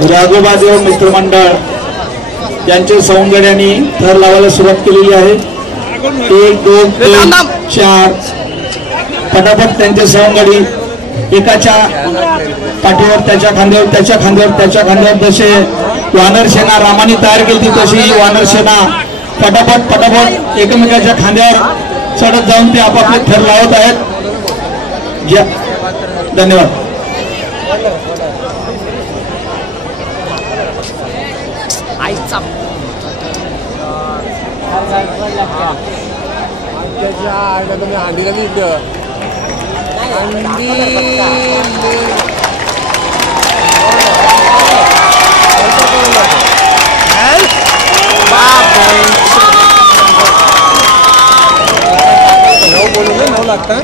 राघोबादेव मित्रमंडळ यांच्या सौंदर्याने थर लावायला सुरुवात केलेली आहे। 1 2 3 4 पटापट त्यांचे सवंगडी एकाच्या पाठीवर त्याच्या खांद्यावर जसे वानर सेना रामाने तयार केली तशी वानर सेना पटापट एकमेकाच्या खांद्यावर चढत जाऊन ते आपापले थर लावत आहेत। धन्यवाद। लागतं